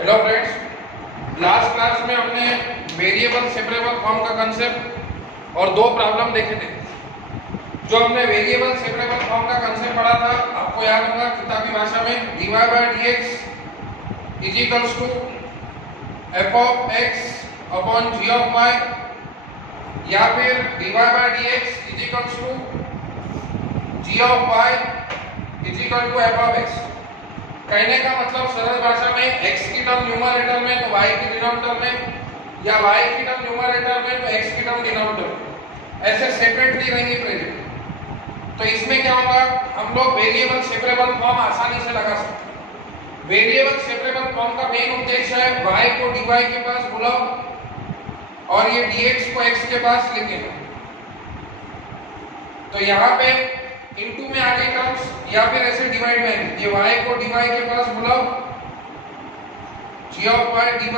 Hello friends, last class में हमने variable separable form का कंसेप्ट और दो प्रॉब्लम देखे थे। जो हमने वेरिएबल सेपरेबल फॉर्म का कंसेप्ट पढ़ा था, आपको याद होगा किताबी भाषा में dy by dx is equals to f of x upon g of y, या फिर dy by dx is equals to g of y is equal to f of x। कहने का मतलब सरल भाषा में x की टर्म न्यूमरेटर में तो y की डिनोमिनेटर में, या y की टर्म न्यूमरेटर में तो x की टर्म डिनोमिनेटर में, ऐसे सेपरेटली रहेंगे प्रेजेंट। तो इसमें क्या होगा, हम लोग वेरिएबल सेपरेबल फॉर्म आसानी से लगा सकते हैं। वेरिएबल सेपरेबल फॉर्म का मेन उद्देश्य है y को dy के पास बुलाओ और ये dx को x के पास लेके जाओ। तो यहाँ पे इनटू में आ गई टर्म्स, या फिर ऐसे डिवाइड में ये y को dy के पास बुलाओ, g of y dy,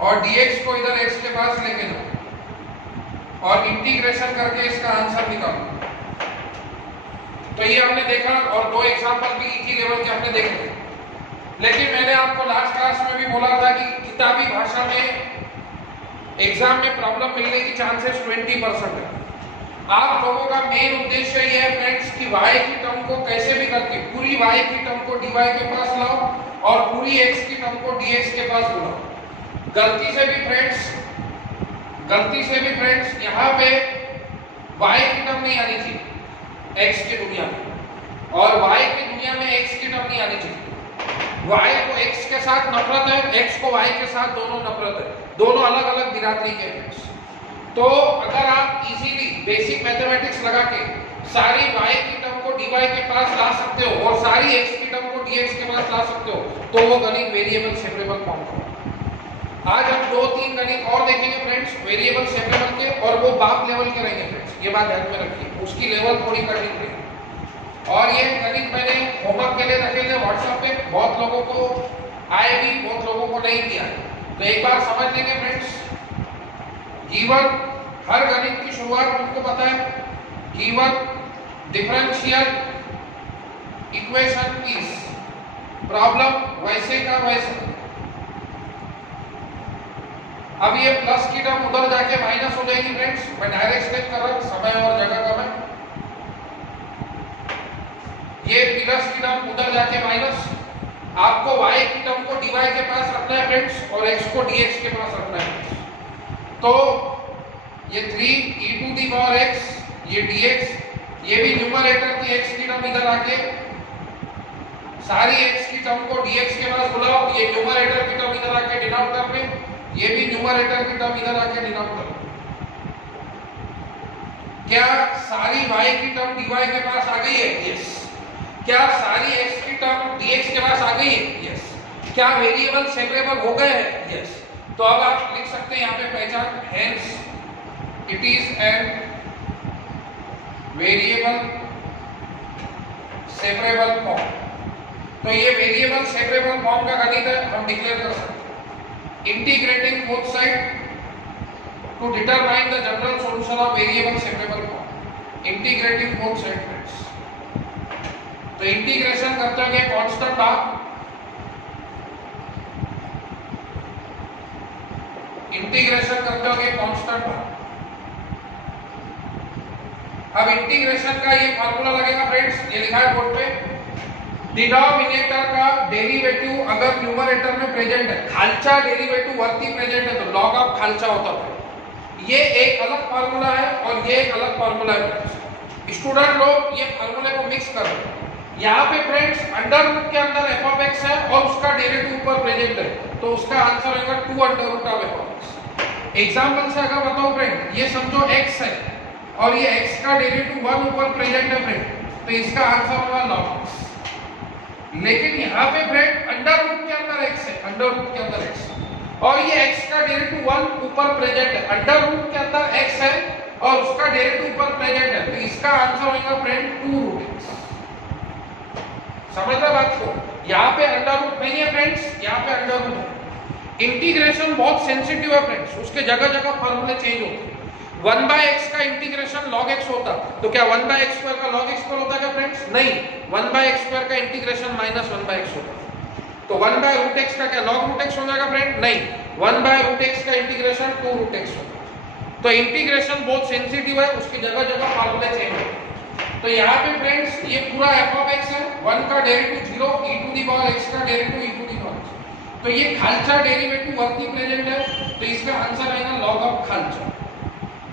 और dx को इधर x के पास लेके जाओ और इंटीग्रेशन करके इसका आंसर निकालो। तो ये हमने देखा और दो एग्जांपल भी एक ही लेवल के हमने देखे थे। लेकिन मैंने आपको लास्ट क्लास में भी बोला था कि किताबी भाषा में एग्जाम में प्रॉब्लम मिलने की चांसेस 20% है। आप लोगों का मेन उद्देश्य ये है फ्रेंड्स कि y की टर्म को कैसे भी करके पूरी y की टर्म को dy के पास लाओ और पूरी x की टर्म को dx के पास बुलाओ। गलती से भी फ्रेंड्स यहाँ पे y की टर्म नहीं आनी चाहिए x की दुनिया में, और y की दुनिया में x की टर्म नहीं आनी चाहिए। y को x के साथ नफरत है, x को y के साथ दोनों नफरत है, दोनों अलग अलग बिरादरी के हैं। तो अगर आप इजीली बेसिक मैथमेटिक्स लगा के सारी y की टर्म को dy के पास ला सकते हो और सारी x की टर्म को dx के पास ला सकते हो, तो वो गणित वेरिएबल सेपरेबल फॉर्म का। आज हम दो तीन गणित और देखेंगे फ्रेंड्स वेरिएबल सेपरेबल के, और वो बाप लेवल के रहेंगे फ्रेंड्स, ये बात ध्यान में रखिए। उसकी लेवल थोड़ी कठिन रहेगी। और ये गणित मैंने होमवर्क के लिए रखे थे व्हाट्सएप पे, बहुत लोगों को आए भी, बहुत लोगों को नहीं किया। तो एक बार समझ लेंगे फ्रेंड्स। गिवन हर गणित की शुरुआत तुमको पता है, given differential equation is problem वैसे का वैसे। अब ये प्लस की टर्म उधर जाके माइनस हो जाएगी फ्रेंड्स। मैं डायरेक्ट स्टेप कर रहा हूं, समय और जगह का मैं। ये प्लस की टर्म उधर जाके माइनस। आपको y की टर्म को dy के पास रखना है फ्रेंड्स और x को dx के पास रखना है। तो ये 3 e to the power x, ये dx, ये भी न्यूमरेटर की x की टर्म इधर आके सारी x की टर्म को dx के पास बुलाओ। ये न्यूमरेटर की टर्म इधर आके डिनोमिनेटर में, ये भी न्यूमरेटर की टर्म इधर आके डिनोमिनेटर। क्या सारी y की टर्म dy के पास आ गई है? यस। क्या सारी x की टर्म dx के पास आ गई है? यस। क्या वेरिएबल सेपरेबल हो गए हैं? यस। तो अब आप लिख सकते हैं यहाँ पे पहचान, hence it is an variable separable form. तो ये वेरिएबल सेपरेबल फॉर्म का गणित है, हम डिक्लेयर कर सकते हैं। Integrating both side to determine the general solution of variable separable form. Integrating both side friends. तो इंटीग्रेशन करते हुए कांस्टेंट भाग, इंटीग्रेशन करते हुए कांस्टेंट भाग। अब इंटीग्रेशन का ये फार्मूला लगेगा फ्रेंड्स, ये लिखा है बोर्ड पे। डिनोमिनेटर का डेरिवेटिव अगर न्यूमरेटर में प्रेजेंट है, खालचा डेरिवेटिव वर्ती प्रेजेंट है, तो लॉग ऑफ खालचा होता है। ये एक अलग फार्मूला है और ये एक अलग फार्मूला है फ्रेंड्स। स्टूडेंट लोग ये फार्मूले को मिक्स कर रहे हैं। यहाँ पे फ्रेंड्स अंडर रूट के अंदर f of x है और उसका डेरिवेटिव ऊपर प्रेजेंट है, तो उसका आंसर होगा 2 under root of f of x। Example से अगर बताओ फ्रेंड, ये समझो x है और ये x का डेरिवेटिव 1 ऊपर प्रेजेंट है फ्रेंड, तो इसका आंसर होगा log x। लेकिन यहाँ पे फ्रेंड अंडर रूट के अंदर x है, अंडर रूट के अंदर x, और ये x का डेरिवेटिव 1 ऊपर प्रेजेंट है। अंडर रूट के अंदर x है और उसका डेरिवेटिव ऊपर प्रेजेंट है, तो इसका आंसर होगा फ्रेंड 2 रूट x। समझ रहे बात को? यहाँ पे अंडर रूट नहीं है फ्रेंड्स, यहाँ पे अंडर रूट है। इंटीग्रेशन बहुत सेंसिटिव है फ्रेंड्स, उसके जगह जगह फॉर्मूले चेंज होते हैं। 1/x का इंटीग्रेशन log x होता, तो क्या 1/x² का log x² होता क्या फ्रेंड्स? नहीं, 1/x² का इंटीग्रेशन -1/x होता। तो 1 बाय रूट एक्स का क्या लॉग रूट एक्स हो जाएगा फ्रेंड? नहीं, 1 बाय रूट एक्स का इंटीग्रेशन 2 रूट एक्स होगा। तो इंटीग्रेशन बहुत सेंसिटिव है, उसकी जगह जगह फार्मूले चेंज होंगे। तो यहाँ पे फ्रेंड्स ये पूरा एफ ऑफ एक्स है, 1 का derivative 0, e to the power x का derivative e to the power x। तो ये खालसा डेरिवेटिव वर्ती प्रेजेंट है, तो इसका आंसर आएगा लॉग ऑफ खालसा।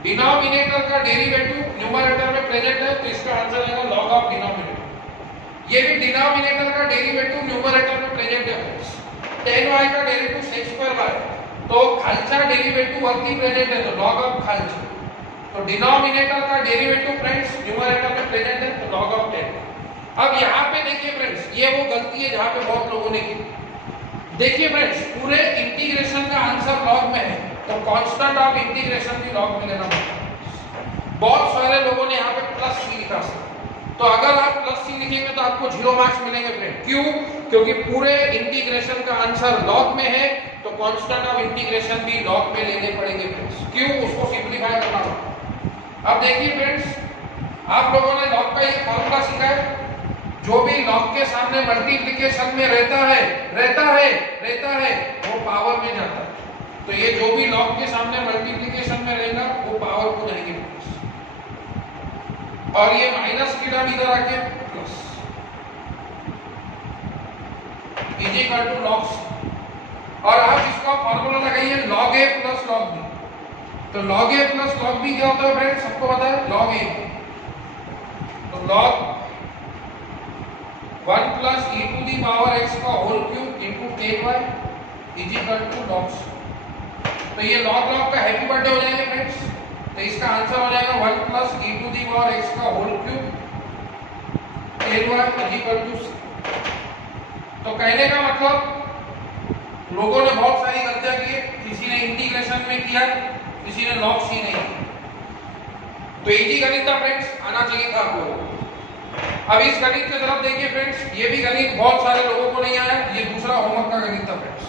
डिनोमिनेटर का डेरिवेटिव न्यूमरेटर में प्रेजेंट है, तो इसका आंसर आएगा लॉग ऑफ डिनोमिनेटर। ये भी डिनोमिनेटर का डेरिवेटिव न्यूमरेटर में प्रेजेंट है, tan y का डेरिवेटिव sec स्क्वायर y, तो खालसा डेरिवेटिव वर्ती प्रेजेंट है, तो लॉग ऑफ खालसा। तो डिनोमिनेटर का डेरिवेटिव फ्रेंड्स न्यूमरेटर में प्रेजेंट है, तो लॉग ऑफ tan। अब यहाँ पे देखिए फ्रेंड्स, ये वो गलती है जहाँ पे बहुत लोगों ने की। देखिए फ्रेंड्स, पूरे इंटीग्रेशन का आंसर लॉग में है, तो कांस्टेंट ऑफ इंटीग्रेशन भी लॉग में लेना पड़ता है। बहुत सारे लोगों ने यहाँ पे प्लस सी लिखा है, तो अगर आप प्लस सी लिखेंगे तो आपको 0 मार्क्स मिलेंगे फ्रेंड। क्यों? क्योंकि पूरे इंटीग्रेशन का आंसर लॉग में है, तो कांस्टेंट ऑफ इंटीग्रेशन भी लॉग में लेने पड़ेंगे फ्रेंड्स। क्यों? उसको सिंपलीफाई करना होगा। अब देखिए फ्रेंड्स, आप लोगों ने लॉग का ये फॉर्मूला सीखा है, जो भी लॉग के सामने मल्टीप्लिकेशन में रहता है वो पावर में जाता है। तो ये जो भी लॉग के सामने मल्टीप्लिकेशन में रहेगा वो पावर को जाएंगे, और ये माइनस की टर्म इधर आके plus is equal to log C. और आप इसका फॉर्मूला लगाइए log a plus log b. तो log a plus log b क्या होता है फ्रेंड्स? सबको पता है, लॉग ए। तो log 1 plus e to the power x का whole cube into tan y is equal to log C. तो ये लॉग का हैप्पी बर्थडे हो जाएंगे फ्रेंड्स, तो इसका आंसर हो जाएगा 1 plus e to the power x का whole cube tan y is equal to C. तो कहने का मतलब लोगों ने बहुत सारी गलतियां की है, किसी ने इंटीग्रेशन में किया, किसी ने लॉग सी नहीं किया। तो इजी गणित था फ्रेंड्स, आना चाहिए था आपको। अब इस गणित की तरफ देखिए फ्रेंड्स, ये भी गणित बहुत सारे लोगों को नहीं आया, ये दूसरा होमवर्क का गणित था फ्रेंड्स।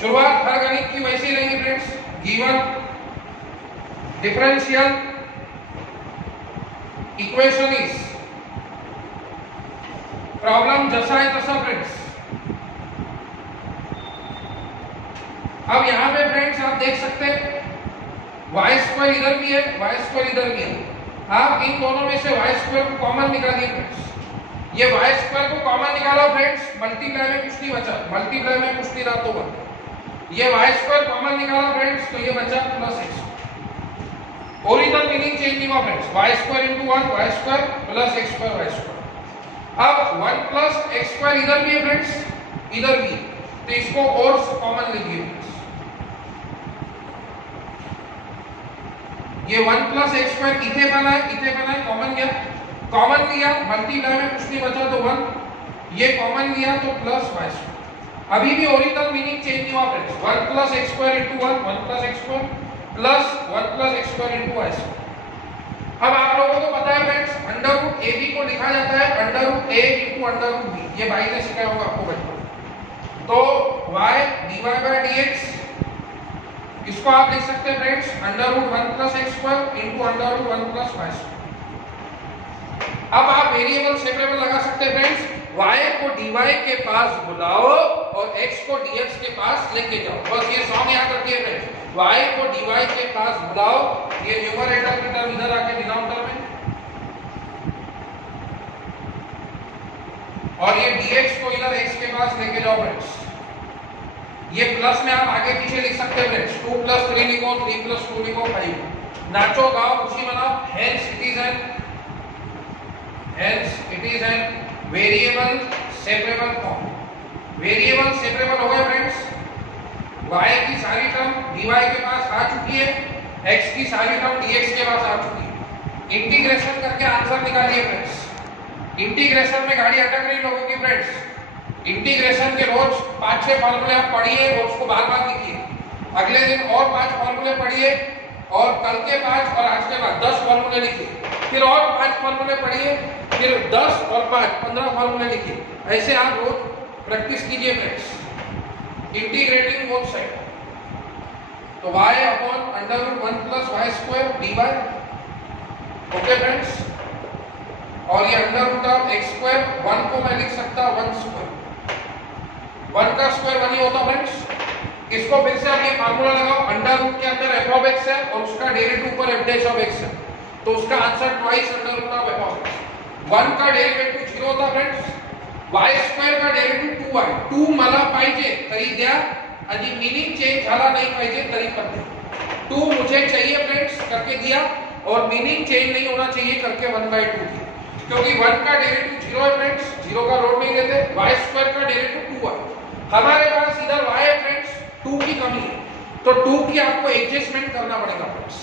शुरुआत हर गणित की वैसी रहेगी friends, given differential equation is problem जैसा है तैसा फ्रेंड्स। अब यहाँ पे फ्रेंड्स आप देख सकते हैं y स्क्वायर इधर भी है, y स्क्वायर इधर भी है। आप इन दोनों में से y स्क्वायर को कॉमन निकालिए फ्रेंड्स। ये y स्क्वायर को कॉमन निकालो फ्रेंड्स, मल्टीप्लाई में कुछ नहीं बचा, मल्टीप्लाई में कुछ नहीं रहा तो ये y स्क्वायर कॉमन निकाला फ्रेंड्स, तो ये बचा plus x। Original meaning change नहीं हुआ friends, y square into 1 y square plus x square y square. अब 1 प्लस x स्क्वायर इधर भी है फ्रेंड्स, इधर भी, तो इसको और कॉमन लीजिए फ्रेंड्स। ये 1 प्लस एक्स स्क्वायर इथे बना है, कॉमन लिया, मल्टीप्लाई में कुछ नहीं बचा तो 1, ये कॉमन लिया तो प्लस y स्क्वायर। अभी भी ओरिजिनल मीनिंग चेंज नहीं हुआ friends, 1 plus x square into 1 plus x square plus 1 plus x square into y square. अब आप लोगों को पता है friends, under root a b को लिखा जाता है under root a into under root b, ये भाई ने सिखाया होगा आपको बचपन। तो y dy बाय dx, इसको आप लिख सकते हैं friends under root 1 plus x square into under root 1 plus y square. अब आप वेरिएबल सेपरेबल लगा सकते हैं फ्रेंड्स, y को dy के पास बुलाओ और x को dx के पास लेके जाओ। बस ये सॉन्ग याद रखिए फ्रेंड्स, y को dy के पास बुलाओ, ये न्यूमरेटर की टर्म इधर आके डिनोमिनेटर में, और ये dx को इधर x के पास लेके जाओ फ्रेंड्स। ये प्लस में आप आगे पीछे लिख सकते हैं फ्रेंड्स, 2 प्लस 3 लिखो, 3 प्लस 2 लिखो, 5। नाचो गाओ खुशी मनाओ, hence it is an variable separable form. Variable separable हो गए फ्रेंड्स, y की सारी टर्म dy के पास आ चुकी है, x की सारी टर्म dx के पास आ चुकी है। इंटीग्रेशन करके आंसर निकालिए फ्रेंड्स। इंटीग्रेशन में गाड़ी अटक रही लोगों की फ्रेंड्स, इंटीग्रेशन के रोज 5-6 फॉर्मूले आप पढ़िए और उसको बार-बार लिखिए। अगले दिन और 5 फॉर्मूले पढ़िए, और कल के 5 और आज के बाद 10 फॉर्मूले लिखिए, फिर और 5 फॉर्मूले पढ़िए, फिर 10 और 5 15 फॉर्मूले लिखिए। ऐसे आप रोज प्रैक्टिस कीजिए फ्रेंड्स। इंटीग्रेटिंग बोथ साइड, तो y upon under root 1 plus y square dy, okay friends. और ये under root of x square 1 को मैं लिख सकता 1 स्क्वायर 1 का स्क्वायर 1 ही होता फ्रेंड्स। इसको फिर से आप ये फार्मूला लगाओ, अंडर रूट के अंदर f ऑफ x है और उसका डेरिवेटिव ऊपर f डैश ऑफ x है, तो उसका answer twice under root of f of x। 1 का डेरिवेटिव 0 होता फ्रेंड्स, y स्क्वायर का डेरिवेटिव 2y, 2 मला पाहिजे तरी द्या आणि मीनिंग चेंज झाला नाही पाहिजे तरी पण द्या। 2 मुझे चाहिए फ्रेंड्स करके दिया और मीनिंग चेंज नहीं होना चाहिए करके 1/2 दिया, क्योंकि 1 का डेरिवेटिव 0 है फ्रेंड्स, 0 का लोड नहीं लेते। y स्क्वायर का डेरिवेटिव 2y, हमारे पास इधर y है फ्रेंड्स, 2 की कमी है, तो 2 की आपको एडजस्टमेंट करना पड़ेगा फ्रेंड्स।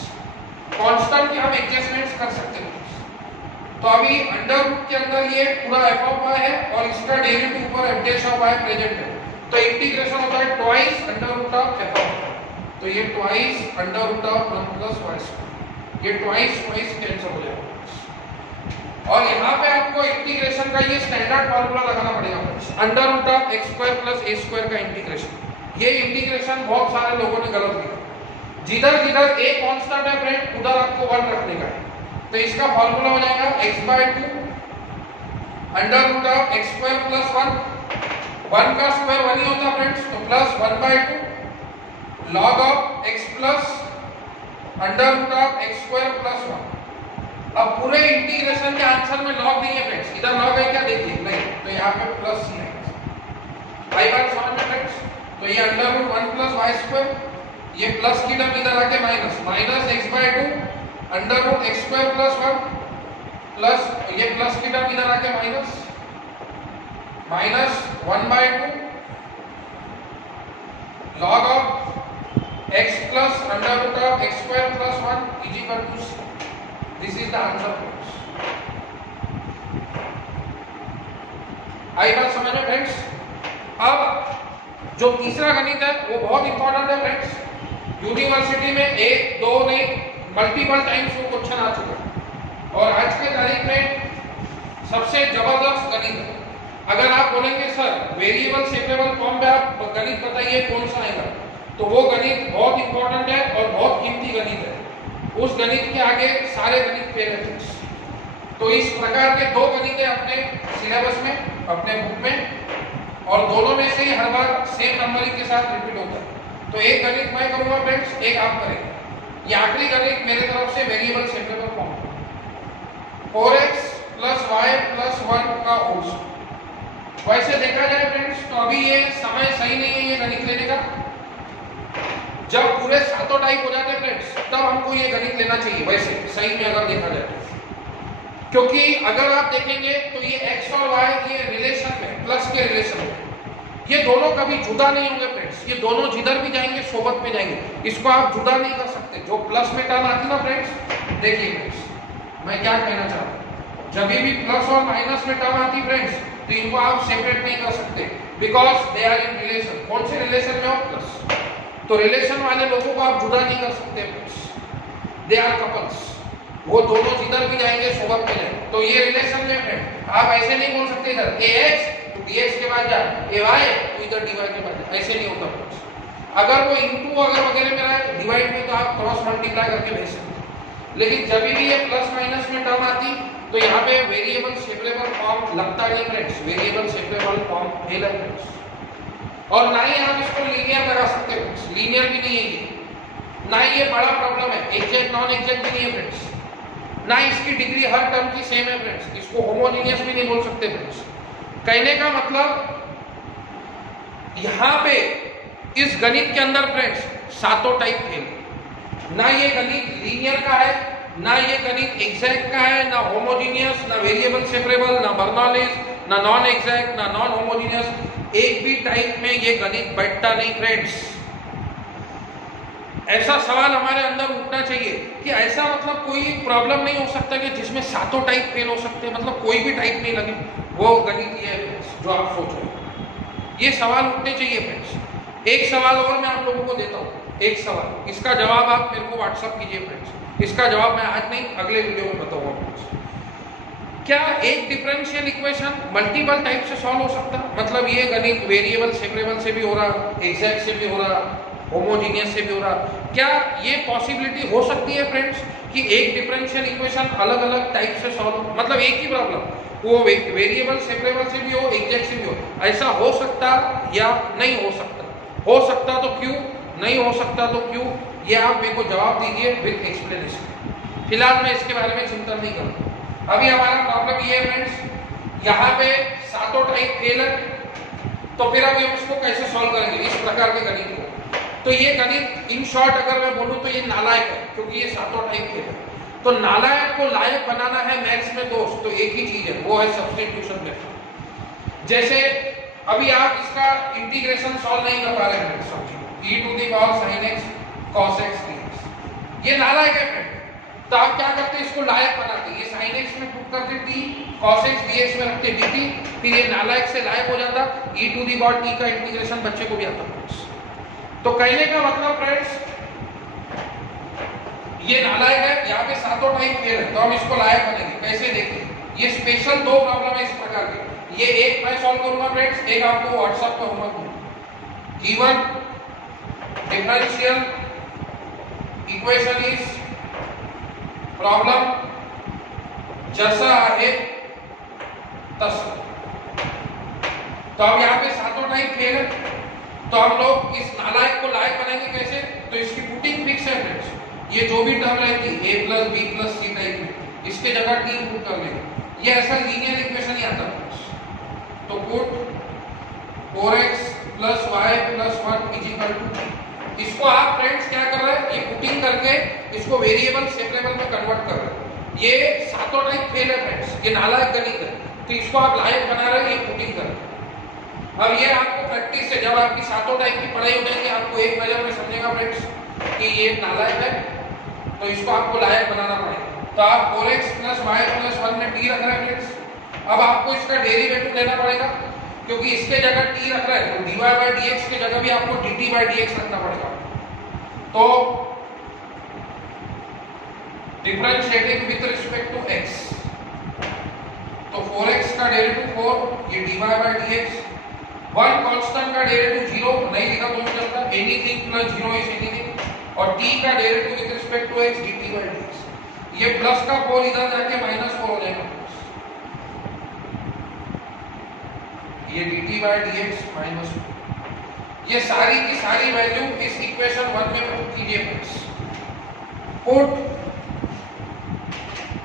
कांस्टेंट की हम एडजस्टमेंट्स कर सकते हैं। तो अभी अंडर रूट के अंदर ये पूरा f ऑफ y है और इसका डेरिवेटिव ऊपर f dash of y present है, तो इंटीग्रेशन होता है twice under root of f of y। तो ये twice under root of 1 plus y square, ये ट्वाइस कैंसिल हो जाएगा। और यहाँ पे आपको इंटीग्रेशन का ये स्टैंडर्ड फार्मूला लगाना पड़ेगा friends, under root of x square plus a square का इंटीग्रेशन। ये इंटीग्रेशन बहुत सारे लोगों ने गलत किया, जिधर जिधर a कांस्टेंट है फ्रेंड उधर आपको 1 रखने का है, तो इसका फार्मूला हो जाएगा x/2 under root of x square plus 1, 1 का स्क्वायर 1 ही होता फ्रेंड्स, तो plus 1/2 log of x plus under root of x square plus 1। अब पूरे इंटीग्रेशन के आंसर में लॉग नहीं है फ्रेंड्स, इधर लॉग है क्या देखिए, नहीं, तो यहाँ पे प्लस ही है। आई बात समझ में फ्रेंड्स? तो ये under root 1 plus y square, ये प्लस की टर्म इधर आके minus x/2 under root x square plus 1 plus ये प्लस की टर्म इधर आके minus 1/2 log of x plus under root of x square plus 1 is equal to c। This is the answer friends. आई बात समझ में फ्रेंड्स? अब जो तीसरा गणित है वो बहुत इंपॉर्टेंट है फ्रेंड्स। यूनिवर्सिटी में 1 2 नहीं मल्टीपल टाइम्स वो क्वेश्चन आ चुका है और आज के तारीख में सबसे जबरदस्त गणित है। अगर आप बोलेंगे सर वेरिएबल सेपरेबल फॉर्म पे आप गणित बताइए कौन सा आएगा, तो वो गणित बहुत इंपॉर्टेंट है और बहुत कीमती गणित है। उस गणित के आगे सारे गणित फेल है। तो इस प्रकार के 2 गणित है अपने सिलेबस में, अपने बुक में, और दोनों में से ही हर बार सेम नंबरिंग के साथ रिपीट होता है। तो एक गणित मैं करूंगा फ्रेंड्स, एक आप करेंगे। ये आखिरी गणित मेरे तरफ से variable separable form 4x plus y plus 1 का होल। वैसे देखा जाए फ्रेंड्स तो अभी ये समय सही नहीं है ये गणित लेने का। जब पूरे सातों टाइप हो जाते हैं फ्रेंड्स तब हमको ये गणित लेना चाहिए, वैसे सही में अगर देखा जाए, क्योंकि अगर आप देखेंगे तो ये x और y ये रिलेशन में, प्लस के रिलेशन में, ये दोनों कभी जुदा नहीं होंगे फ्रेंड्स। ये दोनों जिधर भी जाएंगे सोबत में जाएंगे, इसको आप जुदा नहीं कर सकते। जो प्लस में टर्म आती ना फ्रेंड्स, देखिए फ्रेंड्स मैं क्या कहना चाहता हूँ, जब भी प्लस और माइनस में टर्म आती फ्रेंड्स तो इनको आप सेपरेट नहीं कर सकते, because they are in relation. कौन से रिलेशन में हो? प्लस। तो रिलेशन वाले लोगों को आप जुदा नहीं कर सकते फ्रेंड्स, दे आर कपल्स, वो दोनों जिधर भी जाएंगे सोबत में जाएंगे। तो ये रिलेशन में फ्रेंड आप ऐसे नहीं बोल सकते इधर ax तो dx के बाद जा, ay तो इधर dy के बाद जा, ऐसे नहीं होता फ्रेंड्स। अगर वो इनटू अगर वगैरह में रहा है डिवाइड में तो आप क्रॉस मल्टीप्लाई करके भेज सकते। लेकिन जब भी ये प्लस माइनस में टर्म आती तो यहाँ पे वेरिएबल सेपरेबल फॉर्म लगता नहीं friends, variable separable form fail है फ्रेंड्स। और ना ही आप इसको लीनियर लगा सकते फ्रेंड्स, लीनियर भी नहीं है ये, ना ही ये बड़ा प्रॉब्लम है, एग्जैक्ट नॉन एग्जैक्ट भी नहीं है फ्रेंड्स, ना इसकी डिग्री हर टर्म की सेम है फ्रेंड्स। इसको होमोजेनियस भी नहीं बोल सकते फ्रेंड्स। कहने का मतलब यहाँ पे इस गणित के अंदर फ्रेंड्स सातों टाइप फेल, ना ये गणित लीनियर का है, ना ये गणित एग्जैक्ट का है, ना होमोजेनियस, ना वेरिएबल सेपरेबल, ना बर्नौलीज, ना नॉन एग्जैक्ट, ना नॉन होमोजेनियस। एक भी टाइप में ये गणित बैठता नहीं फ्रेंड्स। ऐसा सवाल हमारे अंदर उठना चाहिए कि ऐसा मतलब कोई प्रॉब्लम नहीं हो सकता कि जिसमें सातों टाइप फेल हो सकते हैं, मतलब कोई भी टाइप नहीं लगे, वो गणित ये है जो आप सोच रहे हो। ये सवाल उठने चाहिए फ्रेंड्स। एक सवाल और मैं आप लोगों को देता हूँ, एक सवाल, इसका जवाब आप मेरे को व्हाट्सअप कीजिए फ्रेंड्स। इसका जवाब मैं आज नहीं अगले वीडियो में बताऊंगा फ्रेंड्स। क्या एक डिफरेंशियल इक्वेशन मल्टीपल टाइप से सॉल्व हो सकता है? मतलब ये गणित वेरिएबल सेपरेबल से भी हो रहा, एग्जैक्ट से भी हो रहा, होमोजीनियस से भी हो रहा। क्या ये पॉसिबिलिटी हो सकती है फ्रेंड्स कि एक डिफरेंशियल इक्वेशन अलग अलग टाइप से सॉल्व, मतलब एक ही प्रॉब्लम वो वेरिएबल सेपरेबल से भी हो, एग्जैक्ट से भी हो, ऐसा हो सकता या नहीं हो सकता? हो सकता तो क्यों, नहीं हो सकता तो क्यों? ये आप मेरे को जवाब दीजिए विद एक्सप्लेनेशन। फिलहाल मैं इसके बारे में चिंता नहीं करूँगा। अभी हमारा प्रॉब्लम ये है फ्रेंड्स, यहाँ पे सातों टाइप फेल है, तो फिर अब हम इसको कैसे सॉल्व करेंगे इस प्रकार के गणित को? तो ये गणित इन शॉर्ट अगर मैं बोलूं तो ये नालायक है, क्योंकि ये सातों टाइप के है। तो नालायक को लायक बनाना है मैथ्स में दोस्त, तो एक ही चीज है, वो है सब्स्टिट्यूशन मेथड। जैसे अभी आप इसका इंटीग्रेशन सॉल्व नहीं कर पा रहे हैं, समझिए e to the power sin x cos x dx, ये नालायक है फ्रेंड। तो आप क्या करते हैं, इसको लायक बनाते, ये sin x में पुट करते t, cos x dx में रखते dt, फिर ये नालायक से लायक हो जाता, e to the power t का इंटीग्रेशन बच्चे को भी आता फ्रेंड्स। तो कहने का मतलब फ्रेंड्स ये नालायक है, यहाँ पे सातों टाइप फेल है, तो हम इसको लायक बनेंगे। कैसे देखिए, ये स्पेशल दो प्रॉब्लम है इस प्रकार के, ये एक मैं सॉल्व करूंगा फ्रेंड्स, एक आपको व्हाट्सएप पे होमवर्क दूंगा। Given differential equation is problem जैसा आहे तसं। तो अब यहाँ पे सातों टाइप फेल है, तो हम लोग इस नालायक को लायक बनाएंगे कैसे? तो इसकी पुटिंग फिक्स है फ्रेंड्स, ये जो भी टर्म रहती है a plus b plus c type में, इसके जगह t पुट कर लेंगे, ये ऐसा लीनियर इक्वेशन ही आता है। तो put 4x plus y plus 1 is equal to, इसको आप फ्रेंड्स क्या कर रहे हैं, ये पुटिंग करके इसको वेरिएबल सेपरेबल में कन्वर्ट कर रहे हैं। ये सातों टाइप फेल है फ्रेंड्स, ये नालायक गणित है, तो इसको आप लायक बना रहे हैं, ये पुटिंग कर रहे हैं। अब ये आपको प्रैक्टिस से जब आपकी सातों टाइप की पढ़ाई हो जाएगी, आपको एक नजर में समझेगा फ्रेंड्स कि ये नालायक है, तो इसको आपको लायक बनाना पड़ेगा। तो आप 4x प्लस वाई प्लस 1 में t रख रहे हैं फ्रेंड्स, अब आपको इसका डेरिवेटिव लेना पड़ेगा, क्योंकि इसके जगह t रख रहे हैं, तो dy बाई dx के जगह भी आपको dt बाई dx रखना पड़ेगा। तो differentiating with respect to x, तो 4x का डेरिवेटिव 4, ये dy बाई dx, 1 कांस्टेंट का डेरिवेटिव 0 नहीं लिखा तो चलता, एनीथिंग प्लस 0 इज एनीथिंग, और t का derivative with respect to x dt by dx, ये प्लस का 4 इधर जाके -4 हो जाएगा, ये dt बाई dx -4। ये सारी की सारी वैल्यू इस इक्वेशन 1 में पुट कीजिए friends.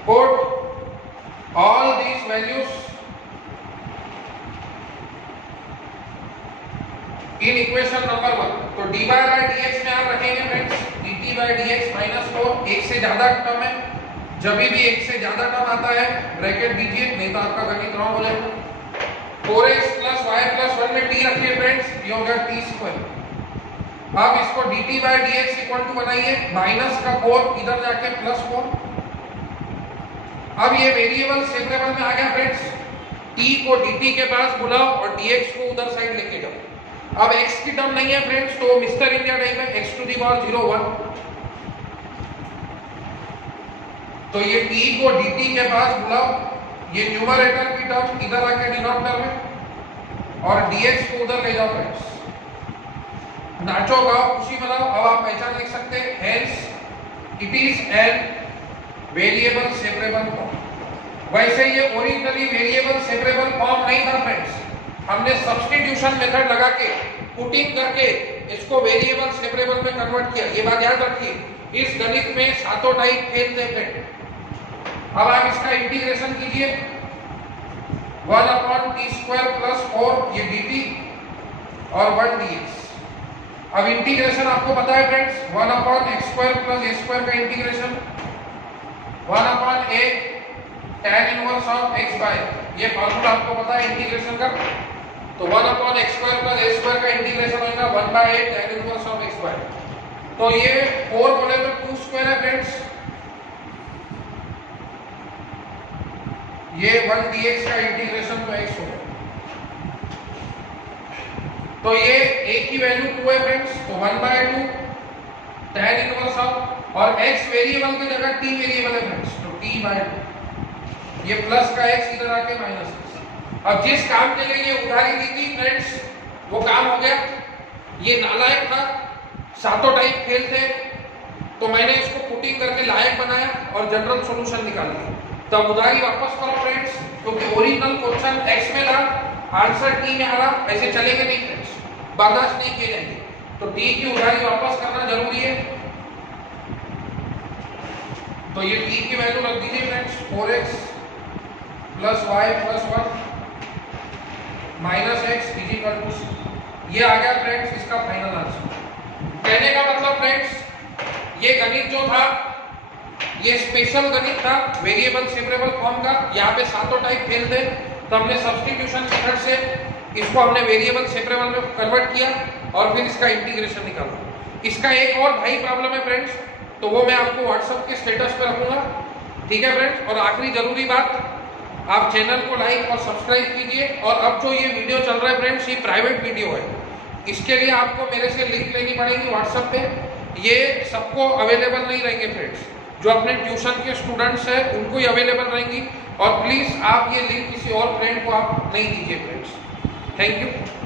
Put all these values in equation number 1। तो dy बाई dx में आप रखेंगे फ्रेंड्स dt बाई dx -4, एक से ज्यादा टर्म है, जब भी एक से ज्यादा टर्म आता है ब्रैकेट दीजिए, नहीं तो आपका गणित रॉन्ग हो जाएगा। 4x प्लस y प्लस 1 में t रखिए फ्रेंड्स, ये हो गया t स्क्वायर। अब इसको dt by dx equal to बनाइए, माइनस का 4 इधर जाके +4। अब ये वेरिएबल सेपरेबल में आ गया फ्रेंड्स, t को dt के पास बुलाओ और dx को उधर साइड लेके जाओ। अब x की टर्म नहीं है फ्रेंड्स, तो मिस्टर इंडिया टाइप है, x टू दी पावर 0 1, तो ये t को dt के पास बुलाओ, ये न्यूमरेटर की टर्म इधर आके डिनोमिनेटर में, और dx को उधर ले जाओ फ्रेंड्स। नाचो गाओ खुशी मनाओ। अब आप पहचान लिख सकते हैं, hence it is an variable separable form. वैसे ये ओरिजिनली वेरिएबल सेपरेबल फॉर्म नहीं था फ्रेंड्स, हमने सब्स्टिट्यूशन मेथड लगा के पुटिंग करके इसको वेरिएबल सेपरेबल में कन्वर्ट किया। ये बात याद रखिए, इस गणित में सातों टाइप फेल थे फ्रेंड। अब आप इसका इंटीग्रेशन कीजिए, 1/t² प्लस 4 ये dt और 1 dx। अब इंटीग्रेशन आपको पता है फ्रेंड्स, 1/x² प्लस a² का integration 1/a tan inverse of x by, ये फार्मूला आपको पता है इंटीग्रेशन का। तो 1/x² प्लस a² का इंटीग्रेशन होगा 1/a tan inverse of x by. तो ये 4 बोले तो 2² है फ्रेंड्स, ये 1 dx का इंटीग्रेशन तो x होगा, तो ये एक ही वैल्यू 2 है फ्रेंड्स, तो 1/2 tan इनवर्स ऑफ, और x वेरिएबल की जगह t वेरिएबल है फ्रेंड्स, तो t/2, ये प्लस का x इधर आके माइनस। अब जिस काम के लिए ये उधारी दी थी फ्रेंड्स, वो काम हो गया। ये नालायक था, सातों टाइप फेल थे, तो मैंने इसको पुटिंग करके लायक बनाया और जनरल सॉल्यूशन निकाल दिया। तब उधारी वापस करो फ्रेंड्स, क्योंकि ओरिजिनल क्वेश्चन एक्स में था, आंसर टी में आ रहा, ऐसे चलेंगे नहीं फ्रेंड्स, बर्दाश्त नहीं किए जाएंगे। तो टी की उधारी वापस करना जरूरी है। तो ये टी की वैल्यू रख दीजिए friends, 4x plus y plus 1 minus x equal to, ये आ गया फ्रेंड्स इसका फाइनल आंसर। कहने का मतलब फ्रेंड्स, ये गणित जो था ये स्पेशल गणित था, वेरिएबल सेपरेबल फॉर्म का। यहाँ पे सातों टाइप फेल थे, तो हमने सब्स्टिट्यूशन मेथड से इसको हमने वेरिएबल सेपरेबल में कन्वर्ट किया और फिर इसका इंटीग्रेशन निकाला। इसका एक और भाई प्रॉब्लम है फ्रेंड्स, तो वो मैं आपको व्हाट्सएप के स्टेटस पे रखूंगा, ठीक है फ्रेंड्स। और आखिरी जरूरी बात, आप चैनल को लाइक और सब्सक्राइब कीजिए। और अब जो ये वीडियो चल रहा है फ्रेंड्स, ये प्राइवेट वीडियो है, इसके लिए आपको मेरे से लिंक लेनी पड़ेगी व्हाट्सएप पे। ये सबको अवेलेबल नहीं रहेंगे फ्रेंड्स, जो अपने ट्यूशन के स्टूडेंट्स हैं उनको ही अवेलेबल रहेंगी। और प्लीज आप ये लिंक किसी और फ्रेंड को आप नहीं दीजिए फ्रेंड्स। Thank you.